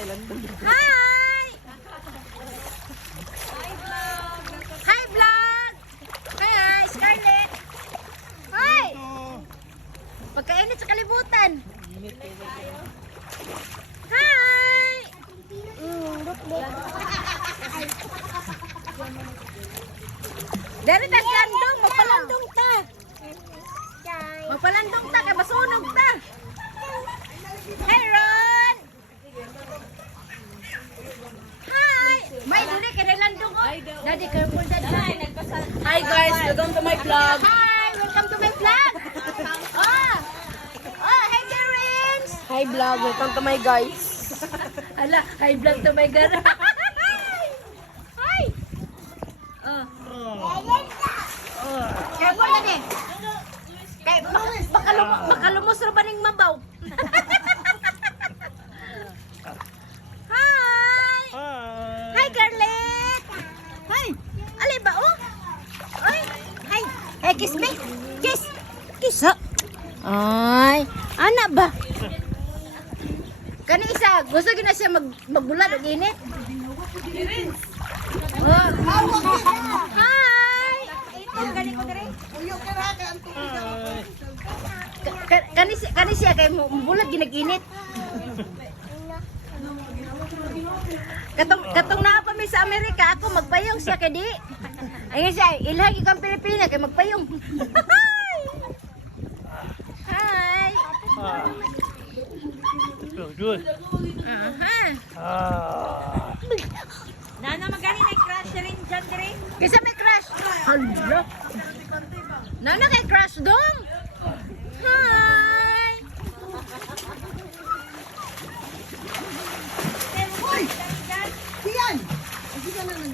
Hi! Hi, vlog! Hi, Scarlett! Hi! Pagkainit sa kalibutan. Hi! Dari tas landong, mapalandong ta. Mapalandong ta, kay masunog ta. Hey, Ron! Hi! May dili kay landong ko. Daddy, careful, Daddy. Hi guys, welcome to my vlog. Hi! Welcome to my vlog! Oh! Oh, hey, Terrence! Hi vlog, welcome to my guys. Ala, hi vlog to my God. Hi! Oh. Careful na din. Kay makalumos ra ba ning mabaw? Hi! Hi, Garlet! Hi! Ali ba, oh? Ay! Hi! Hey, kiss me! Kiss! Kiss, ha? Ay! Ana ba? Kani isa, gusto gina siya magbulat og init. Oh. Hi! Ito gani ko diri. Kani siya kay bulat ginag-init. Katong naa pa mi sa Amerika, ako magpayong siya kay di. Ay siya, ilhag ikang Pilipina kay magpayong. Hi! Feels good. Nana magani na crush rin dyan dire. Kisa may crush. Hala. Nana kay crush dong. Hi. Hoy! Siyan! Hindi ka na nag...